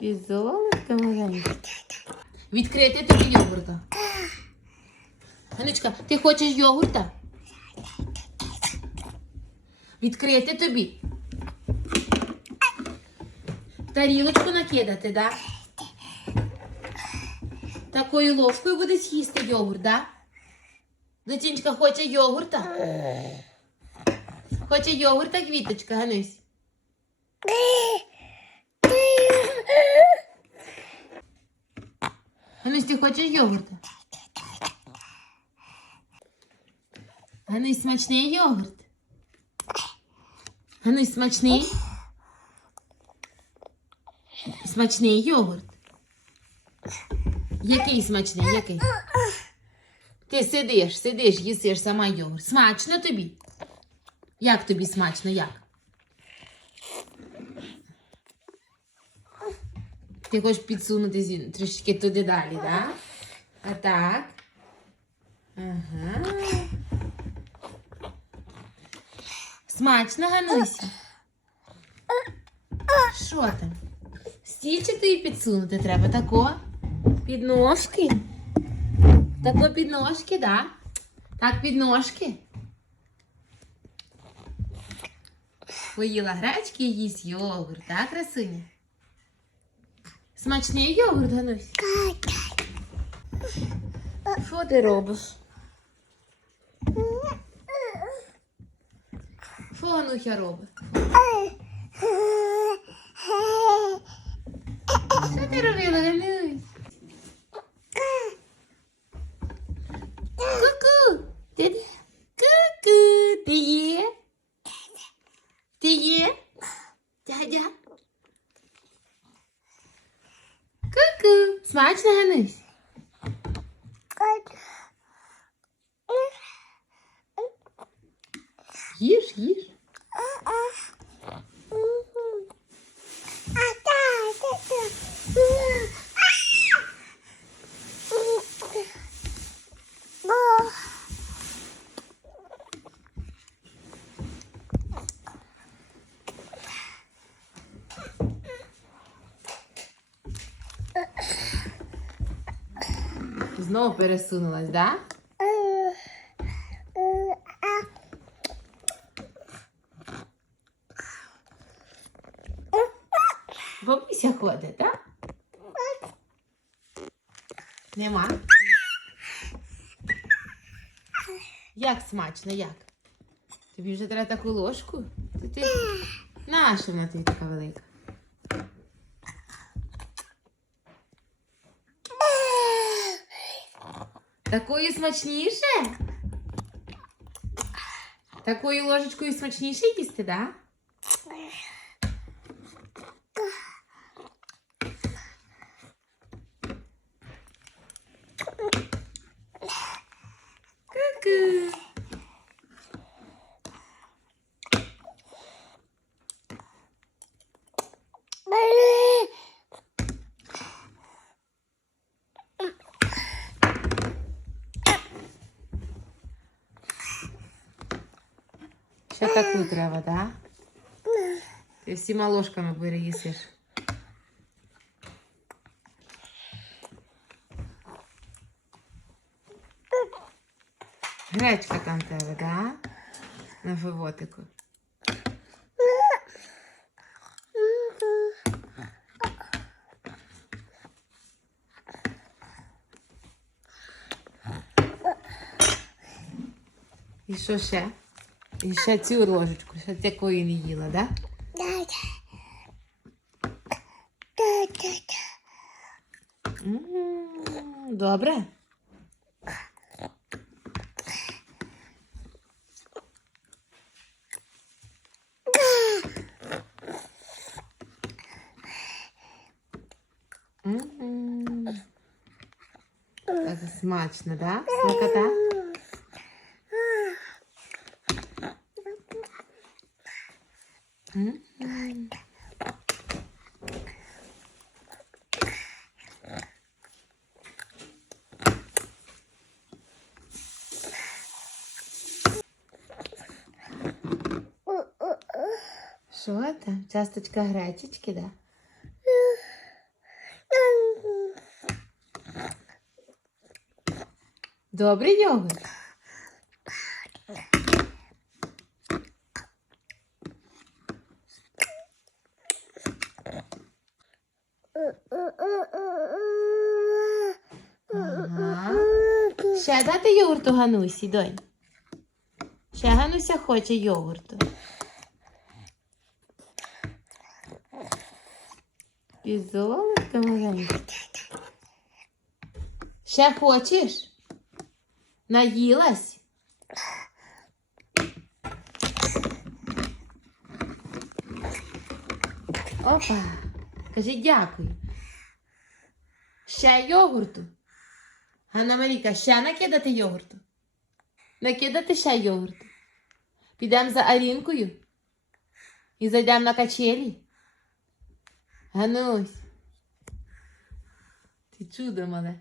Ти золотка маленька. Відкрити тобі йогурта. Ганочка, ти хочеш йогурта? Відкрити тобі. Тарілочку накидати, да? Такою ложкою буде з'їсти йогурт, да? Дитинчка хоче йогурта? Хоче йогурта, квіточка, Ганусь? Ганусь, ти хочеш йогурта? Ганусь, смачний йогурт? Ганусь, смачний? Смачний йогурт. Який смачний, який? Ти сидиш, сидиш, їсиш сама йогурт. Смачно тобі? Як тобі смачно, як? Ти хочеш підсунути трішки туди далі, так? Да? А так. Ага. Смачно, Гануся? Що там? Стільчик тобі підсунути треба тако? Підножки? Тако підножки, да? Так, підножки. Поїла гречки і їсть йогурт, так, красуня? Смачний йогурт, Ганусь? Що ти робиш? Що Гануся робить? Що ти робила, Ганусь? Ку-ку! Ти? Ку-ку! Ти є? Ти є? Ку-ку! Смачно, Ганусь? Їж, їж. Знову пересунулась, да? Бабуся ходить, так? Нема? Як смачно, як? Тобі вже треба таку ложку? Ти, ти... Наша вона тобі така велика? Такою смачніше? Такою ложечкою смачніше їсти, так? Да? Ку-ку. Ще таку треба, так? Ти всіма ложками переїсиш. Гречка там тебе, да? На животику. І що ще? І ще цю ложечку, ще такої не їла, да? М, Добре. Так смачно, да? Смакота? Что это? Часточка гречечки, да? Добрый йогурт? Ще дати йогурту Ганусі, донь? Ще Гануся хоче йогурту. І золотко маленьке. Ще хочеш? Наїлась? Опа. Кажи дякую. Ще йогурту. Ганна Маріка, ще накидати йогурту. Накидати ще йогурту. Підемо за Арінкою. І зайдемо на качелі. Ганусь. Ти чудо мале.